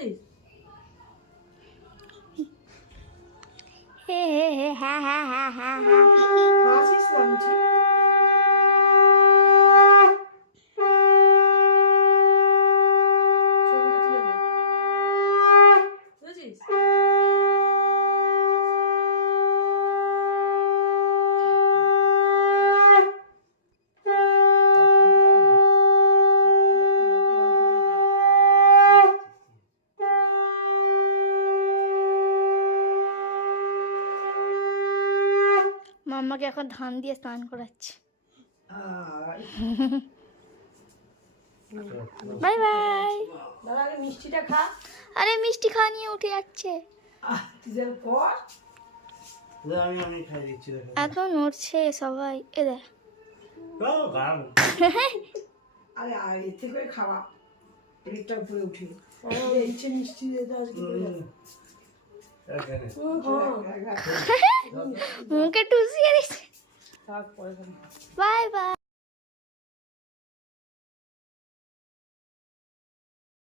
বুঝেছিস? হে হে হে হা হা হা হা হা হাসিস না বুঝি? ছবিটা তুলে নে। বুঝেছিস? মাম্মাকে এখন ধান দিয়ে স্নান করাচ্ছে। Bye bye. দাদা আগে মিষ্টিটা খা। আরে মিষ্টি খাওয়া নিয়ে উঠে যাচ্ছে। তুই যেন কর। আমি খাই দিচ্ছি দেখো। এত নড়ছে সবাই, এ দেখ। আরে আর এর থেকে খাওয়া পেটটা উপরে উঠে ইচ্ছে মিষ্টি যেটা আজকে মুখে টুসিয়ে দিচ্ছে। তারপরে বাই বাই।